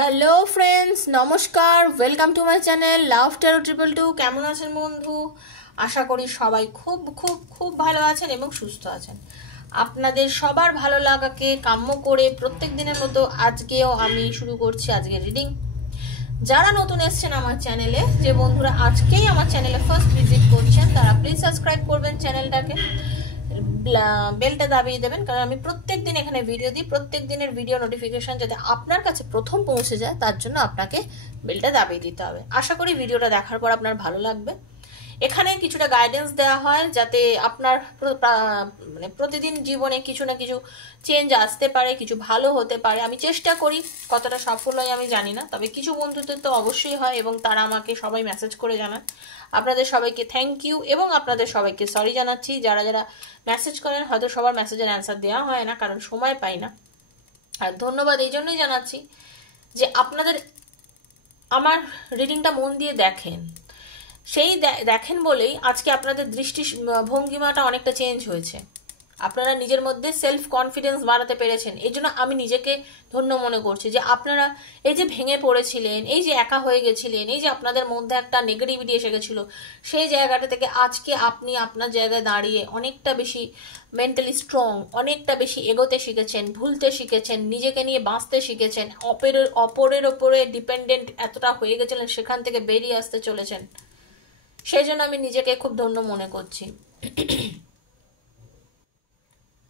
Hello friends, নমস্কার। Welcome to my channel love taro 222। কেমন আছেন বন্ধু? আশা করি সবাই খুব খুব খুব ভালো আছেন এবং সুস্থ আছেন। আপনাদের সবার ভালো লাগাকে কাম্য করে প্রত্যেক দিনের মতো আজকেও আমি শুরু করছি আজকের রিডিং। যারা নতুন এসছেন আমার চ্যানেলে, যে বন্ধুরা আজকেই আমার চ্যানেলে ফার্স্ট ভিজিট করছেন, তারা প্লিজ সাবস্ক্রাইব করবেন চ্যানেলটাকে, বেলটা দাবিয়ে দেবেন, কারণ আমি প্রত্যেক দিন এখানে ভিডিও দিই। প্রত্যেক দিনের ভিডিও নোটিফিকেশন যাতে আপনার কাছে প্রথম পৌঁছে যায়, তার জন্য আপনাকে বেলটা দাবিয়ে দিতে হবে। আশা করি ভিডিওটা দেখার পর আপনার ভালো লাগবে। এখানে কিছুটা গাইডেন্স দেওয়া হয় যাতে আপনার মানে প্রতিদিন জীবনে কিছু না কিছু চেঞ্জ আসতে পারে, কিছু ভালো হতে পারে। আমি চেষ্টা করি, কতটা সফল হয় আমি জানি না, তবে কিছু বন্ধুদের তো অবশ্যই হয় এবং তারা আমাকে সবাই মেসেজ করে জানান। আপনাদের সবাইকে থ্যাংক ইউ এবং আপনাদের সবাইকে সরি জানাচ্ছি। যারা যারা মেসেজ করেন, হয়তো সবার মেসেজের অ্যান্সার দেওয়া হয় না, কারণ সময় পাই না। আর ধন্যবাদ এই জন্যই জানাচ্ছি যে আপনাদের আমার রিডিংটা মন দিয়ে দেখেন। সেই দেখেন বলেই আজকে আপনাদের দৃষ্টি ভঙ্গিমাটা অনেকটা চেঞ্জ হয়েছে। আপনারা নিজের মধ্যে সেলফ কনফিডেন্স বাড়াতে পেরেছেন। এই জন্য আমি নিজেকে ধন্য মনে করছি যে আপনারা এই যে ভেঙে পড়েছিলেন, এই যে একা হয়ে গেছিলেন, এই যে আপনাদের মধ্যে একটা নেগেটিভিটি এসে গেছিলো, সেই জায়গাটা থেকে আজকে আপনি আপনার জায়গায় দাঁড়িয়ে অনেকটা বেশি মেন্টালি স্ট্রং, অনেকটা বেশি এগোতে শিখেছেন, ভুলতে শিখেছেন, নিজেকে নিয়ে বাঁচতে শিখেছেন, অপরের ওপরে ডিপেন্ডেন্ট এতটা হয়ে গেছিলেন, সেখান থেকে বেরিয়ে আসতে চলেছেন। সেই জন্য আমি নিজেকে খুব ধন্য মনে করছি।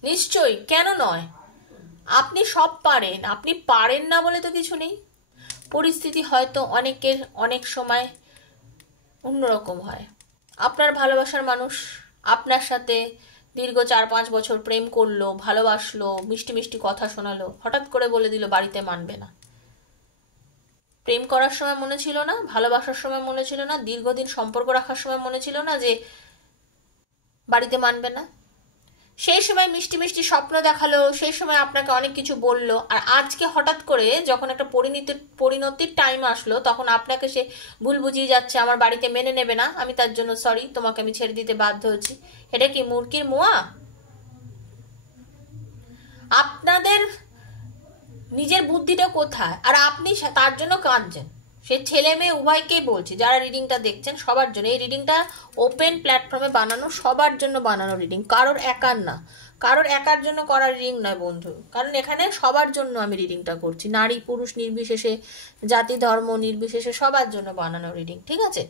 নিশ্চয়ই, কেন নয়? আপনি সব পারেন, আপনি পারেন না বলে তো কিছু নেই। পরিস্থিতি হয়তো অনেকের অনেক সময় অন্যরকম হয়। আপনার ভালোবাসার মানুষ আপনার সাথে দীর্ঘ 4-5 বছর প্রেম করলো, ভালোবাসলো, মিষ্টি মিষ্টি কথা শোনালো, হঠাৎ করে বলে দিল বাড়িতে মানবে না। প্রেম করার সময় মনে ছিল না, ভালোবাসার সময় মনে ছিল না, দীর্ঘদিন সম্পর্ক রাখার সময় মনে ছিল না যে বাড়িতে মানবে না। সেই সময় মিষ্টি মিষ্টি স্বপ্ন দেখালো, সেই সময় আপনাকে অনেক কিছু বললো, আর আজকে হঠাৎ করে যখন একটা পরিণতির টাইম আসলো, তখন আপনাকে সে ভুল বুঝিয়ে যাচ্ছে, আমার বাড়িতে মেনে নেবে না, আমি তার জন্য সরি, তোমাকে আমি ছেড়ে দিতে বাধ্য হচ্ছি। এটা কি মুরগির মোয়া? আপনাদের নিজের বুদ্ধিটা কোথায়? আর আপনি তার জন্য কাঁদছেন। সে ছেলে মেয়ে উভয়কেই বলছি, যারা রিডিংটা দেখছেন সবার জন্য। এই রিডিংটা ওপেন প্ল্যাটফর্মে বানানো, সবার জন্য বানানো রিডিং, কারোর একার না, কারোর একার জন্য করা রিডিং নয় বন্ধু। কারণ এখানে সবার জন্য আমি রিডিংটা করছি, নারী পুরুষ নির্বিশেষে, জাতি ধর্ম নির্বিশেষে সবার জন্য বানানো রিডিং, ঠিক আছে?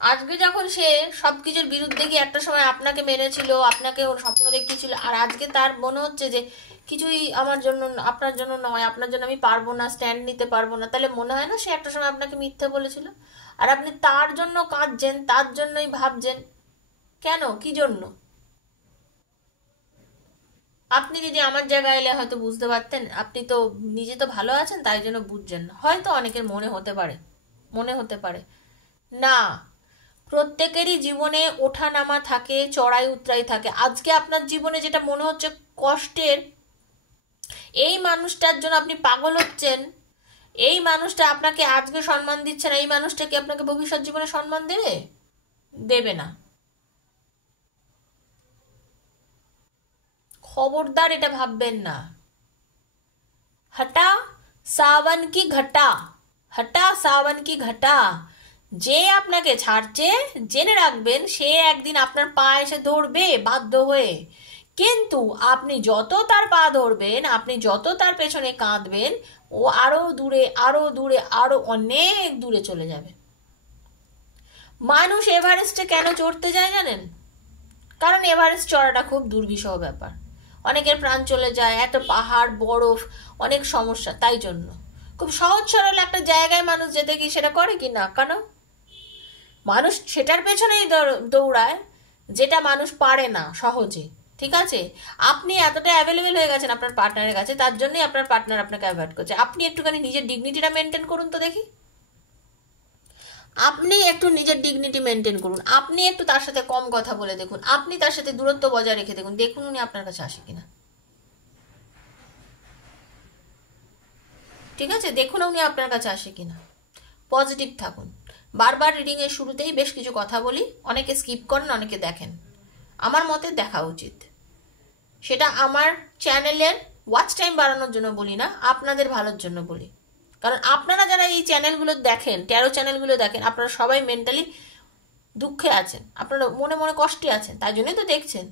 আজকে যখন সে সবকিছুর বিরুদ্ধে গিয়ে একটা সময় আপনাকে মেরেছিল, আপনাকে ওর স্বপ্ন দেখিয়েছিল, আর আজকে তার মনে হচ্ছে যে কিছুই আমার জন্য, আপনার জন্য নয়, আপনার জন্য আমি পারবো না, স্ট্যান্ড নিতে পারবো না, তাহলে মনে হয় না সে একটা সময় আপনাকে মিথ্যে বলেছিল? আর আপনি তার জন্য কাঁদছেন, তার জন্যই ভাবছেন। কেন? কি জন্য? আপনি যদি আমার জায়গায় এলে হয়তো বুঝতে পারতেন। আপনি তো নিজে তো ভালো আছেন, তাই জন্য বুঝছেন না। হয়তো অনেকের মনে হতে পারে, মনে হতে পারে না। প্রত্যেকেরই জীবনে ওঠানামা থাকে, চড়াই উতরাই থাকে। আজকে আপনার জীবনে যেটা মনে হচ্ছে কষ্টের, এই মানুষটার জন্য আপনি পাগল হচ্ছেন, এই মানুষটা আপনাকে আজকে সম্মান দিচ্ছে না, এই মানুষটা কি আপনাকে ভবিষ্যৎ জীবনে সম্মান দেবে? দেবে না। খবরদার এটা ভাববেন না। হটা সাवन की ঘটা, হটা সাवन की ঘটা। যে আপনাকে ছাড়ছে, জেনে রাখবেন সে একদিন আপনার পা এসে ধরবে বাধ্য হয়ে। কিন্তু আপনি যত তার পা ধরবেন, আপনি যত তার পেছনে কাঁদবেন, ও আরো দূরে, আরো দূরে, আরো অনেক দূরে চলে যাবে। মানুষ এভারেস্টে কেন চড়তে যায় জানেন? কারণ এভারেস্ট চড়াটা খুব দুর্বিষহ ব্যাপার, অনেকের প্রাণ চলে যায়, এত পাহাড়, বরফ, অনেক সমস্যা, তাই জন্য খুব সহজ সরল একটা জায়গায় মানুষ যেতে গিয়ে সেটা করে কি না? কেন? মানুষ সেটার পেছনেই দৌড়ায় যেটা মানুষ পারে না সহজে, ঠিক আছে? আপনি এতটা অ্যাভেলেবেল হয়ে গেছেন আপনার পার্টনারের কাছে, তার জন্যই আপনার পার্টনার আপনাকে অ্যাভয়েড করছে। আপনি একটুখানি নিজের ডিগনিটিটা মেনটেন করুন তো দেখি। আপনি একটু নিজের ডিগনিটি মেনটেন করুন, আপনি একটু তার সাথে কম কথা বলে দেখুন, আপনি তার সাথে দূরত্ব বজায় রেখে দেখুন, দেখুন উনি আপনার কাছে আসে কিনা। ঠিক আছে, দেখুন উনি আপনার কাছে আসে কিনা। পজিটিভ থাকুন। বারবার রিডিং এর শুরুতেই বেশ কিছু কথা বলি, অনেকে স্কিপ করেন, অনেকে দেখেন। আমার মতে দেখা উচিত, সেটা আমার চ্যানেলের ওয়াচ টাইম বাড়ানোর জন্য বলি না, আপনাদের ভালোর জন্য বলি। কারণ আপনারা যারা এই চ্যানেলগুলো দেখেন, 13 চ্যানেলগুলো দেখেন, আপনারা সবাই মেন্টালি দুঃখে আছেন, আপনারা মনে মনে কষ্টে আছেন, তাই জন্যই তো দেখছেন।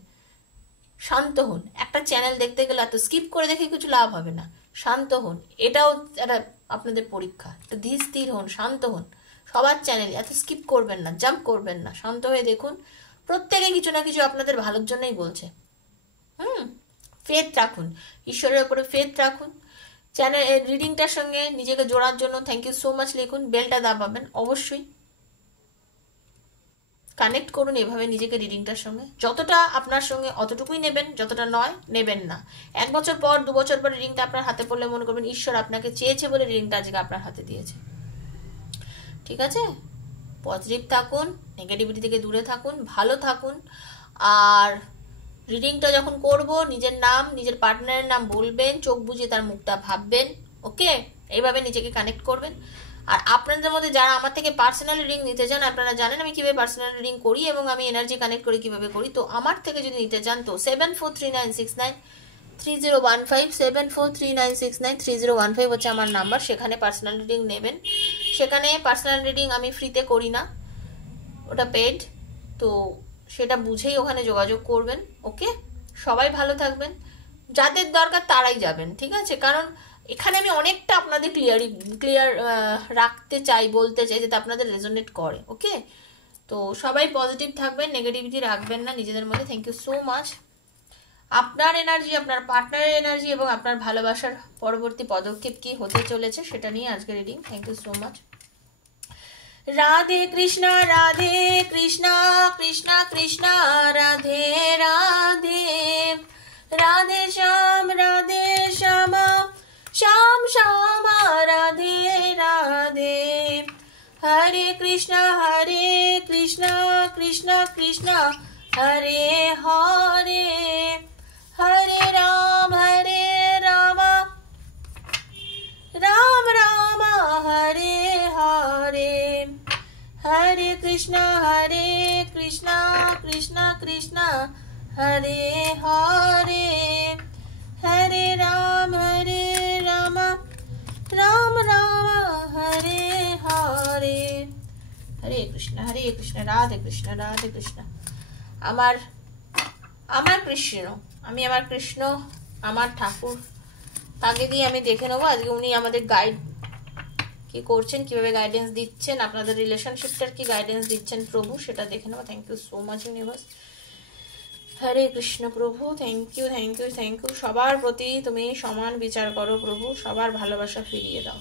শান্ত হন। একটা চ্যানেল দেখতে গেলে এত স্কিপ করে দেখে কিছু লাভ হবে না। শান্ত হন, এটাও একটা আপনাদের পরীক্ষা। একটা ধীর স্থির হন, শান্ত হন। সবার চ্যানেল এত স্কিপ করবেন না, জাম্প করবেন না, শান্ত হয়ে দেখুন। প্রত্যেকে কিছু না কিছু আপনাদের ভালোর জন্যই বলছে। ফেথ রাখুন, ঈশ্বরের উপরে ফেথ রাখুন। চ্যানেল রিডিংটার সঙ্গে নিজেকে জোড়ার জন্য থ্যাংক ইউ সো মাচ লিখুন, বেলটা দাবাবেন অবশ্যই। কানেক্ট করুন এভাবে নিজেকে রিডিংটার সঙ্গে। যতটা আপনার সঙ্গে অতটুকুই নেবেন, যতটা নয় নেবেন না। 1 বছর পর 2 বছর পর রিডিংটা আপনার হাতে পড়লে মনে করবেন ঈশ্বর আপনাকে চেয়েছে বলে রিডিংটা আজকে আপনার হাতে দিয়েছে। ঠিক আছে? পজিটিভ থাকুন, নেগেটিভিটি থেকে দূরে থাকুন, ভালো থাকুন। আর রিডিংটা যখন করব নিজের নাম, নিজের পার্টনারের নাম বলবেন, চোখ বুজে তার মুখটা ভাববেন। ওকে, এইভাবে নিজেকে কানেক্ট করবেন। আর আপনাদের মধ্যে যারা আমার থেকে পার্সোনাল রিডিং নিতে চান, আপনারা জানেন আমি কিভাবে পার্সোনাল রিডিং করি এবং আমি এনার্জি কানেক্ট করি কিভাবে করি। তো আমার থেকে যদি নিতে চান তো 7439693015 7439693015 হচ্ছে আমার নাম্বার। সেখানে পার্সোনাল রিডিং নেবেন। সেখানে পার্সোনাল রিডিং আমি ফ্রিতে করি না, ওটা পেড। তো সেটা বুঝেই ওখানে যোগাযোগ করবেন। ওকে, সবাই ভালো থাকবেন, যাদের দরকার তারাই যাবেন। ঠিক আছে? কারণ এখানে আমি অনেকটা আপনাদের ক্লিয়ার রাখতে চাই, বলতে চাই, যাতে আপনাদের রেজোনেট করে। ওকে, তো সবাই পজিটিভ থাকবেন, নেগেটিভিটি রাখবেন না নিজেদের মধ্যে। Thank you so much. আপনার এনার্জি, আপনার পার্টনারের এনার্জি এবং আপনার ভালোবাসার পরবর্তী পদক্ষেপ কি হতে চলেছে সেটা নিয়ে আজকে reading. Thank you so much. Radhe Krishna Krishna Krishna Radhe Radhe, Radhe Shyam Shyam Shyama Radhe Radhe, Hare Krishna Krishna Krishna Hare Hare, Hare Ram Ram Ram Hare Hare, Hare Krishna Krishna Krishna Hare Hare, Hare Ram Ram Ram Hare Hare, Hare Krishna Radhe Krishna. আমার কৃষ্ণ, আমি আমার কৃষ্ণ, আমার ঠাকুর, তাকে দিয়ে আমি দেখে নেবো আজকে উনি আমাদের গাইড কি করছেন, কিভাবে গাইডেন্স দিচ্ছেন, আপনাদের রিলেশনশিপটার কি গাইডেন্স দিচ্ছেন প্রভু, সেটা দেখে নেবো। Thank you so much universe. Hare Krishna প্রভু, থ্যাংক ইউ। সবার প্রতি তুমি সমান বিচার করো প্রভু, সবার ভালোবাসা ফিরিয়ে দাও।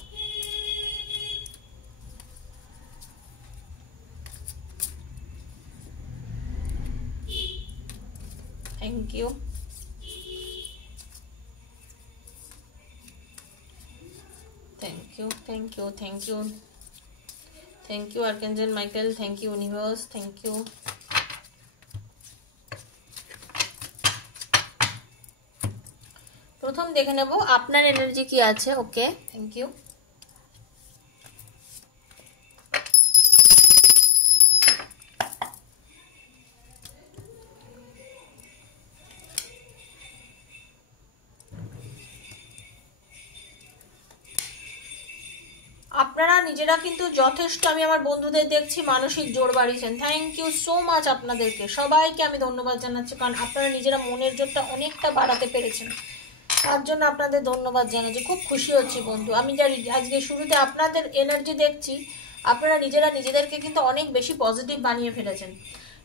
Thank you. Thank you Archangel Michael, thank you universe, thank you. প্রথম দেখে নেব আপনার এনার্জি কি আছে। ওকে, থ্যাংক ইউ। আপনারা নিজেরা কিন্তু যথেষ্ট, আমি আমার বন্ধুদের দেখছি মানসিক জোর বাড়িয়েছেন। থ্যাংক ইউ সো মাচ আপনাদেরকে, সবাইকে আমি ধন্যবাদ জানাচ্ছি, কারণ আপনারা নিজেরা মনের জোরটা অনেকটা বাড়াতে পেরেছেন, তার জন্য আপনাদের ধন্যবাদ জানাচ্ছি। খুব খুশি হচ্ছি বন্ধু। আমি যা আজকে শুরুতে আপনাদের এনার্জি দেখছি, আপনারা নিজেরা নিজেদেরকে কিন্তু অনেক বেশি পজিটিভ বানিয়ে ফেলেছেন,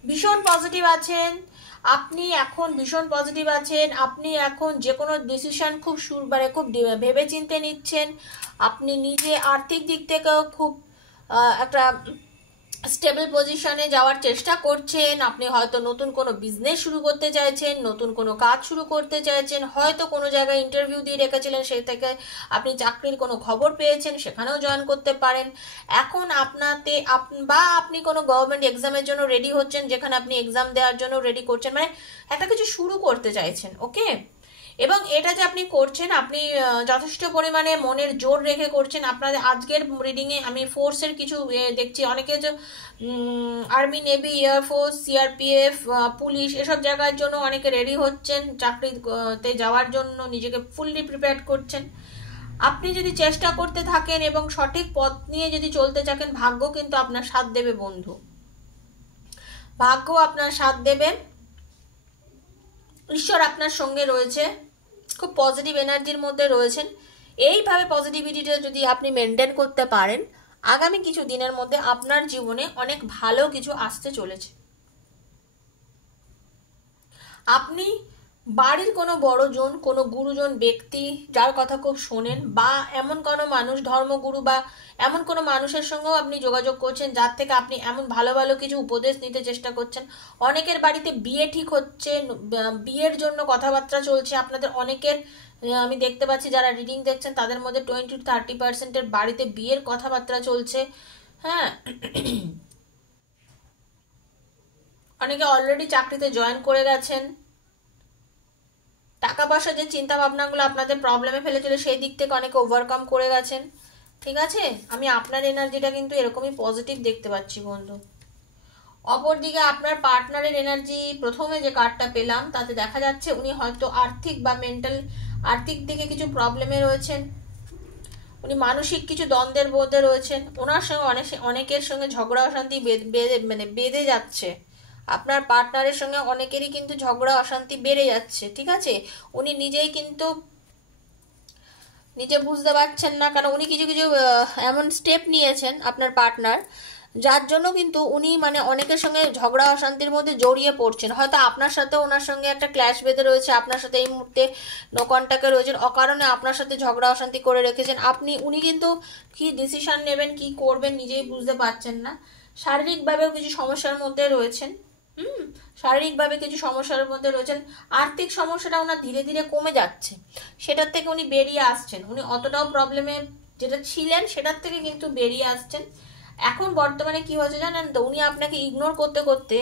ভীষণ পজিটিভ আছেন আপনি এখন, ভীষণ পজিটিভ আছেন আপনি এখন। যে কোনো ডিসিশন খুব খুব ভেবে চিন্তে নিচ্ছেন। আপনি নিজে আর্থিক দিক থেকেও খুব একটা স্টেবল পজিশনে যাওয়ার চেষ্টা করছেন। আপনি হয়তো নতুন কোনো বিজনেস শুরু করতে চাইছেন, নতুন কোনো কাজ শুরু করতে চাইছেন, হয়তো কোনো জায়গায় ইন্টারভিউ দিয়ে রেখেছিলেন, সেই থেকে আপনি চাকরির কোনো খবর পেয়েছেন, সেখানেও জয়েন করতে পারেন। এখন আপনি কোনো গভর্নমেন্ট এক্সামের জন্য রেডি হচ্ছেন, যেখানে আপনি এক্সাম দেওয়ার জন্য রেডি করছেন, মানে একটা কিছু শুরু করতে চাইছেন। ওকে, এবং এটা যে আপনি করছেন, আপনি যথেষ্ট পরিমাণে মনের জোর রেখে করছেন। আপনাদের আজকের রিডিংয়ে আমি ফোর্সের কিছু দেখছি, অনেকে যে army, navy, air force, CRPF, police এসব জায়গার জন্য অনেকে রেডি হচ্ছেন, চাকরিতে যাওয়ার জন্য নিজেকে ফুললি প্রিপেয়ার করছেন। আপনি যদি চেষ্টা করতে থাকেন এবং সঠিক পথ নিয়ে যদি চলতে থাকেন, ভাগ্য কিন্তু আপনার সাথ দেবে বন্ধু, ভাগ্য আপনার সাথ দেবে। ঈশ্বর আপনার সঙ্গে রয়েছে, খুব পজিটিভ এনার্জির মধ্যে রয়েছেন। এইভাবে পজিটিভিটিটা যদি আপনি মেনটেন করতে পারেন, আগামী কিছু দিনের মধ্যে আপনার জীবনে অনেক ভালো কিছু আসতে চলেছে। আপনি বাড়ির কোনো বড়জন, কোনো গুরুজন ব্যক্তি যার কথা খুব শোনেন, বা এমন কোনো মানুষ, ধর্মগুরু বা এমন কোনো মানুষের সঙ্গেও আপনি যোগাযোগ করছেন যার থেকে আপনি এমন ভালো ভালো কিছু উপদেশ নিতে চেষ্টা করছেন। অনেকের বাড়িতে বিয়ে ঠিক হচ্ছে, বিয়ের জন্য কথাবার্তা চলছে। আপনাদের অনেকের আমি দেখতে পাচ্ছি, যারা রিডিং দেখছেন তাদের মধ্যে 20-30% বাড়িতে বিয়ের কথাবার্তা চলছে। হ্যাঁ, অনেকে অলরেডি চাকরিতে জয়েন করে গেছেন। টাকা পয়সা যে চিন্তা ভাবনাগুলো আপনাদের প্রবলেমে ফেলেছিল, সেই দিক থেকে অনেকে ওভারকাম করে গেছেন। ঠিক আছে, আমি আপনার এনার্জিটা কিন্তু এরকমই পজিটিভ দেখতে পাচ্ছি বন্ধু। অপরদিকে আপনার পার্টনারের এনার্জি, প্রথমে যে কার্ডটা পেলাম তাতে দেখা যাচ্ছে উনি হয়তো আর্থিক বা মেন্টাল, আর্থিক দিকে কিছু প্রবলেমে রয়েছেন, উনি মানসিক কিছু দ্বন্দ্বের মধ্যে রয়েছেন। ওনার সঙ্গে অনেকের সঙ্গে ঝগড়া অশান্তি বেঁধে যাচ্ছে। আপনার পার্টনারের সঙ্গে অনেকেরই কিন্তু ঝগড়া অশান্তি বেড়ে যাচ্ছে। ঠিক আছে, উনি নিজেই কিন্তু নিজে বুঝতে পারছেন না, কারণ উনি কিছু কিছু এমন স্টেপ নিয়েছেন আপনার পার্টনার, যার জন্য কিন্তু উনি মানে অনেকের সঙ্গে ঝগড়া অশান্তির মধ্যে জড়িয়ে পড়ছেন। হয়তো আপনার সাথে ওনার সঙ্গে একটা ক্ল্যাশ বেঁধে রয়েছে, আপনার সাথে এই মুহূর্তে নো কন্ট্যাক্টে রয়েছেন, অকারণে আপনার সাথে ঝগড়া অশান্তি করে রেখেছেন। উনি কিন্তু কি ডিসিশন নেবেন, কি করবেন নিজেই বুঝতে পারছেন না। শারীরিকভাবেও কিছু সমস্যার মধ্যে রয়েছেন। শারীরিকভাবে কিছু সমস্যার মধ্যে রয়েছেন। আর্থিক সমস্যাটা ওনার ধীরে ধীরে কমে যাচ্ছে, সেটার থেকে উনি বেরিয়ে আসছেন। উনি অতটাও প্রবলেমে যেটা ছিলেন সেটার থেকে কিন্তু বেরিয়ে আসছেন। এখন বর্তমানে কি হয়েছে জানেন তো, উনি আপনাকে ইগনোর করতে করতে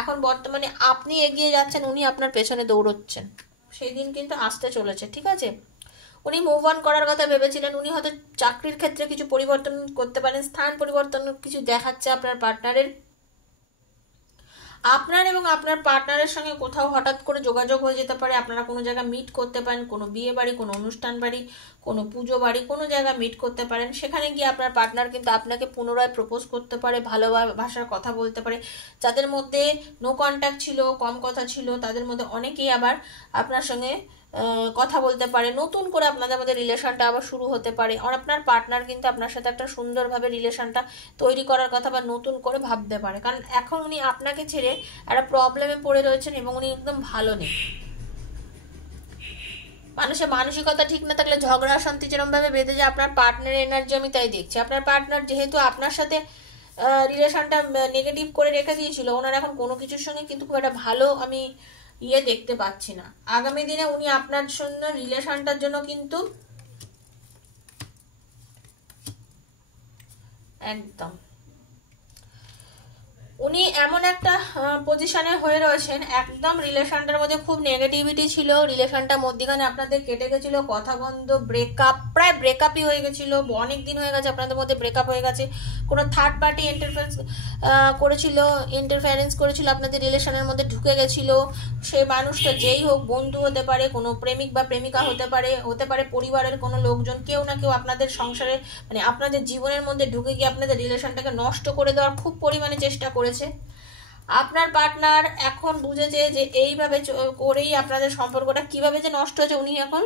এখন বর্তমানে আপনি এগিয়ে যাচ্ছেন, উনি আপনার পেছনে দৌড়চ্ছেন। সেই দিন কিন্তু আসতে চলেছে। ঠিক আছে, উনি মুভ অন করার কথা ভেবেছিলেন। উনি হয়তো চাকরির ক্ষেত্রে কিছু পরিবর্তন করতে পারেন, স্থান পরিবর্তন কিছু দেখাচ্ছে আপনার পার্টনারের। আপনার এবং আপনার পার্টনারের সঙ্গে কোথাও হঠাৎ করে যোগাযোগ হয়ে যেতে পারে, আপনারা কোনো জায়গায় মিট করতে পারেন, কোনো বিয়ে বাড়ি, কোনো অনুষ্ঠান বাড়ি, কোনো পুজো বাড়ি, কোনো জায়গায় মিট করতে পারেন। সেখানে গিয়ে আপনার পার্টনার কিন্তু আপনাকে পুনরায় প্রপোজ করতে পারে, ভালোবাসার কথা বলতে পারে। যাদের মধ্যে নো কন্ট্যাক্ট ছিল, কম কথা ছিল, তাদের মধ্যে অনেকেই আবার আপনার সঙ্গে কথা বলতে পারে, নতুন করে আপনাদের মধ্যে রিলেশনটা আবার শুরু হতে পারে। আর আপনার পার্টনার কিন্তু আপনার সাথে একটা সুন্দরভাবে রিলেশনটা তৈরি করার কথা বা নতুন করে ভাবতে পারে, কারণ এখন উনি আপনাকে ছেড়ে একটা প্রবলেমে পড়ে রয়েছেন এবং উনি একদম ভালো নেই। মানুষের মানসিকতা ঠিক না থাকলে ঝগড়া শান্তি যেরকম ভাবে বেঁধে যায়, আপনার পার্টনারের এনার্জি আমি তাই দেখছি। আপনার পার্টনার যেহেতু আপনার সাথে রিলেশনটা নেগেটিভ করে রেখে দিয়েছিল, ওনার এখন কোনো কিছুর সঙ্গে কিন্তু খুব একটা ভালো আমি দেখতে পাচ্ছি না। আগামী দিনে উনি আপনার জন্য রিলেশনটার জন্য কিন্তু একদম উনি এমন একটা পজিশনে হয়ে রয়েছেন, একদম রিলেশনটার মধ্যে খুব নেগেটিভিটি ছিল, রিলেশনটার মধ্যখানে আপনাদের কেটে গেছিল, কথা বন্ধ, ব্রেকআপ, প্রায় ব্রেকআপই হয়ে গেছিল, অনেক দিন হয়ে গেছে আপনাদের মধ্যে ব্রেকআপ হয়ে গেছে। কোনো থার্ড পার্টি ইন্টারফারেন্স করেছিল আপনাদের রিলেশনের মধ্যে, ঢুকে গেছিল। সেই মানুষটা যেই হোক, বন্ধু হতে পারে, কোনো প্রেমিক বা প্রেমিকা হতে পারে পরিবারের কোনো লোকজন, কেউ না কেউ আপনাদের সংসারে মানে আপনাদের জীবনের মধ্যে ঢুকে গিয়ে আপনাদের রিলেশনটাকে নষ্ট করে দেওয়ার খুব পরিমাণে চেষ্টা করেছে। আপনার পার্টনার এখন বুঝেছে যে এইভাবে করেই আপনাদের সম্পর্কটা কিভাবে যে নষ্ট হয়েছে উনি এখন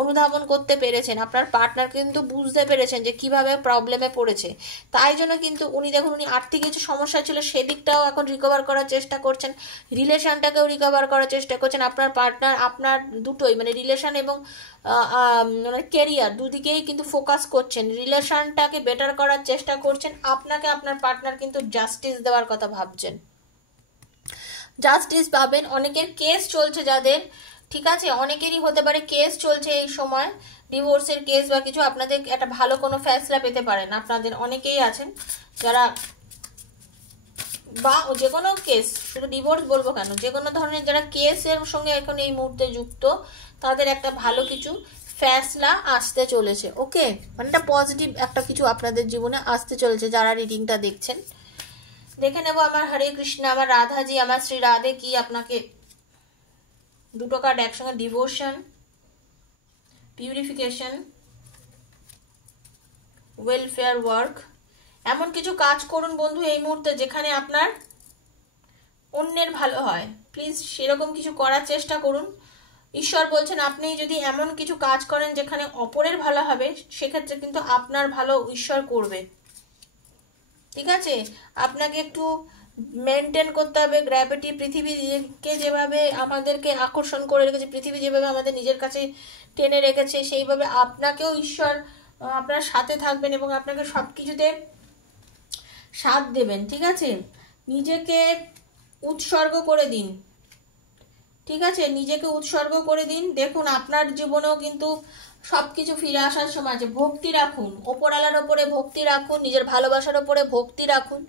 অনুধাবন করতে পেরেছেন। আপনার পার্টনার কিন্তু বুঝতে পেরেছেন যে কিভাবে প্রবলেমে পড়েছে, তাই জন্য কিন্তু উনি দেখুন, উনি আর্থিক কিছু সমস্যা ছিল সেদিকটাও এখন রিকভার করার চেষ্টা করছেন, রিলেশনটাকেও রিকভার করার চেষ্টা করছেন। আপনার পার্টনার আপনার দুটোই মানে রিলেশন এবং ক্যারিয়ার দুদিকেই কিন্তু ফোকাস করছেন, রিলেশনটাকে বেটার করার চেষ্টা করছেন। আপনাকে আপনার পার্টনার কিন্তু জাস্টিস দেওয়ার কথা ভাবছেন, জাস্টিস পাবেন। অনেকের কেস চলছে যাদের, ঠিক আছে, অনেকেরই হতে পারে কেস চলছে এই সময়, ডিভোর্সের কেস বা কিছু, আপনাদের একটা ভালো কোনো ফ্যাসলা পেতে পারেন। আপনাদের অনেকেই আছেন যারা, বা যে কোনো কেস, শুধু ডিভোর্স বলবো কেন, যে কোনো ধরনের যারা কেসের সঙ্গে এখন এই মুহূর্তে যুক্ত, তাদের একটা ভালো কিছু ফ্যাসলা আসতে চলেছে। ওকে, মানে একটা পজিটিভ একটা কিছু আপনাদের জীবনে আসতে চলেছে। যারা রিডিংটা দেখছেন দেখে নেব। আমার হরে কৃষ্ণ, আমার রাধাজি, আমার শ্রী রাধে কি আপনাকে দুটো কার্ড একসঙ্গে, ডিভোশন, পিউরিফিকেশন, ওয়েলফেয়ার ওয়ার্ক। এমন কিছু কাজ করুন বন্ধু এই মুহূর্তে যেখানে আপনার অন্যের ভালো হয়। প্লিজ সেরকম কিছু করার চেষ্টা করুন। ঈশ্বর বলছেন আপনি যদি এমন কিছু কাজ করেন যেখানে অপরের ভালো হবে, সেক্ষেত্রে কিন্তু আপনার ভালো ঈশ্বর করবে। ঠিক আছে, আপনাকে একটু মেনটেন করতে হবে গ্র্যাভিটি। পৃথিবীকে যেভাবে আমাদেরকে আকর্ষণ করে রেখেছে, পৃথিবী যেভাবে আমাদের নিজের কাছে টেনে রেখেছে, সেইভাবে আপনাকেও ঈশ্বর আপনার সাথে থাকবেন এবং আপনাকে সব কিছুতে সাথ দেবেন। ঠিক আছে, নিজেকে উৎসর্গ করে দিন। ঠিক আছে, নিজেকে উৎসর্গ করে দিন। দেখুন আপনার জীবনেও কিন্তু সবকিছু ফিরে আসার সময় আছে। ভক্তি রাখুন, ওপরওয়ালার ওপরে ভক্তি রাখুন, নিজের ভালোবাসার ওপরে ভক্তি রাখুন।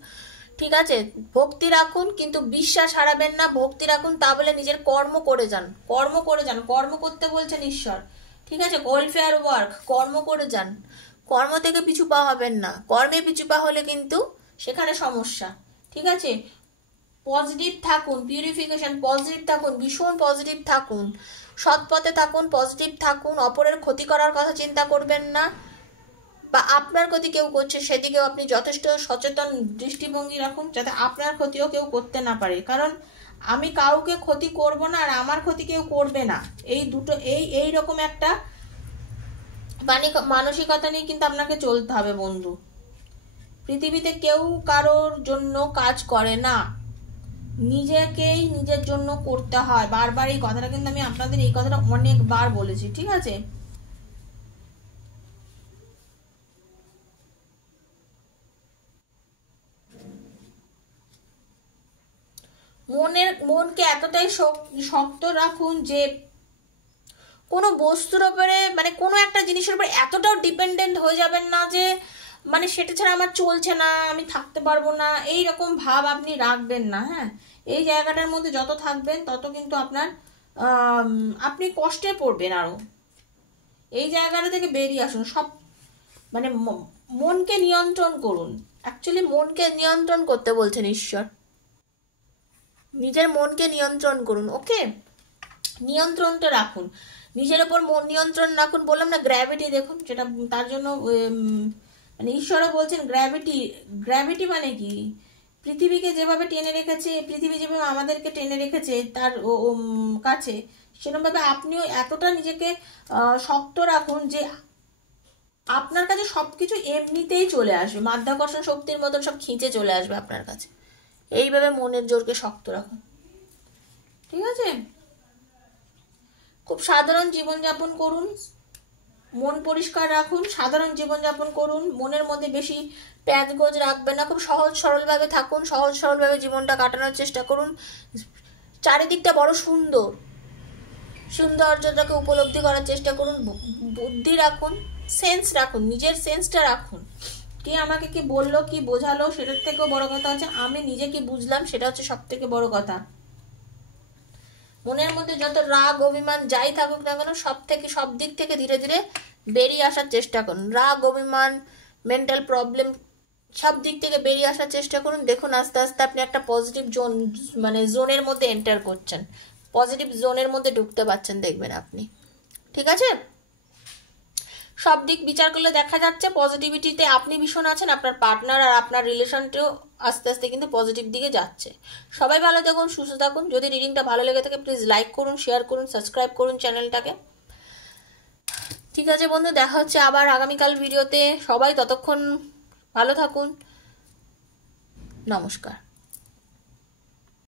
ঠিক আছে, ভক্তি রাখুন কিন্তু বিশ্বাস হারাবেন না। ভক্তি রাখুন, তা বলে নিজের কর্ম করে যান, কর্ম করে যান। কর্ম করতে বলছেন ঈশ্বর। ঠিক আছে, ওয়েলফেয়ার ওয়ার্ক, কর্ম করে যান। কর্ম থেকে পিছু পা হবেন না। কর্মে পিছু পা হলে কিন্তু সেখানে সমস্যা। ঠিক আছে, পজিটিভ থাকুন, পিউরিফিকেশন, পজিটিভ থাকুন, ভীষণ পজিটিভ থাকুন, সৎ পথে থাকুন, পজিটিভ থাকুন। অপরের ক্ষতি করার কথা চিন্তা করবেন না, বা আপনার ক্ষতি কেউ করছে সেদিকেও আপনি যথেষ্ট সচেতন দৃষ্টিভঙ্গি রাখুন, যাতে আপনার ক্ষতিও কেউ করতে না পারে। কারণ আমি কাউকে ক্ষতি করব না, আর আমার ক্ষতি কেউ করবে না। এই দুটো এই রকম একটা মানসিকতা নিয়ে কিন্তু আপনাকে চলতে হবে বন্ধু। পৃথিবীতে কেউ কারোর জন্য কাজ করে না, নিজেকেই নিজের জন্য করতে হয়। বারবার এই কথাটা কিন্তু আমি আপনাদের এই কথাটা অনেকবার বলেছি। ঠিক আছে, মনকে এতটাই শক্ত রাখুন যে কোনো বস্তুর উপরে, মানে কোনো একটা জিনিসের উপরে এতটাও ডিপেন্ডেন্ট হয়ে যাবেন না যে মানে সেটা ছাড়া আমার চলছে না, আমি থাকতে পারবো না, এই রকম ভাব আপনি রাখবেন না। হ্যাঁ, এই জায়গাটার মধ্যে যত থাকবেন তত কিন্তু আপনার আপনি কষ্টে পড়বেন আরো। এই জায়গাটা থেকে বেরিয়ে আসুন। সব মানে মনকে নিয়ন্ত্রণ করুন। অ্যাকচুয়ালি মনকে নিয়ন্ত্রণ করতে বলছেন ঈশ্বর। নিজের মনকে নিয়ন্ত্রণ করুন। ওকে, নিয়ন্ত্রণটা রাখুন, নিজের ওপর মন নিয়ন্ত্রণ রাখুন। বললাম না গ্র্যাভিটি দেখুন, যেটা তার জন্য মানে ঈশ্বরও বলছেন গ্র্যাভিটি মানে কি, পৃথিবীকে যেভাবে টেনে রেখেছে, পৃথিবী যেভাবে আমাদেরকে টেনে রেখেছে তার কাছে, সেরকমভাবে আপনিও এতটা নিজেকে শক্ত রাখুন যে আপনার কাছে সবকিছু এমনিতেই চলে আসবে। মাধ্যাকর্ষণ শক্তির মতন সব খিঁচে চলে আসবে আপনার কাছে। এইভাবে মনের জোরকে শক্ত রাখুন। ঠিক আছে, খুব সাধারণ জীবনযাপন করুন, মন পরিষ্কার রাখুন, সাধারণ জীবনযাপন করুন, মনের মধ্যে বেশি প্যাঁচগোজ রাখবেন না। খুব সহজ সরলভাবে থাকুন, সহজ সরলভাবে জীবনটা কাটানোর চেষ্টা করুন। চারিদিকটা বড় সৌন্দর্যটাকে উপলব্ধি করার চেষ্টা করুন। বুদ্ধি রাখুন, সেন্স রাখুন, নিজের সেন্সটা রাখুন। কে আমাকে কি বললো, কি বোঝালো, সেটার থেকেও বড় কথা হচ্ছে আমি নিজে কি বুঝলাম, সেটা হচ্ছে সব থেকে বড় কথা। মনের মধ্যে যত রাগ অভিমান যাই থাকুক না কেন, সব দিক থেকে ধীরে ধীরে বেরিয়ে আসার চেষ্টা করুন। রাগ অভিমান, মেন্টাল প্রবলেম, সব দিক থেকে বেরিয়ে আসার চেষ্টা করুন। দেখুন আস্তে আস্তে আপনি একটা পজিটিভ জোনের মধ্যে এন্টার করছেন, পজিটিভ জোনের মধ্যে ঢুকতে পারছেন, দেখবেন আপনি। ঠিক আছে, সব দিক বিচার করলে দেখা যাচ্ছে পজিটিভিটিতে আপনি ভীষণ আছেন, আপনার পার্টনার আর আপনার রিলেশনটাও আস্তে আস্তে কিন্তু পজিটিভ দিকে যাচ্ছে। সবাই ভালো থাকুন, সুস্থ থাকুন। যদি রিডিংটা ভালো লেগে থাকে প্লিজ লাইক করুন, শেয়ার করুন, সাবস্ক্রাইব করুন চ্যানেলটাকে। ঠিক আছে বন্ধু, দেখা হচ্ছে আবার আগামীকাল ভিডিওতে। সবাই ততক্ষণ ভালো থাকুন। নমস্কার।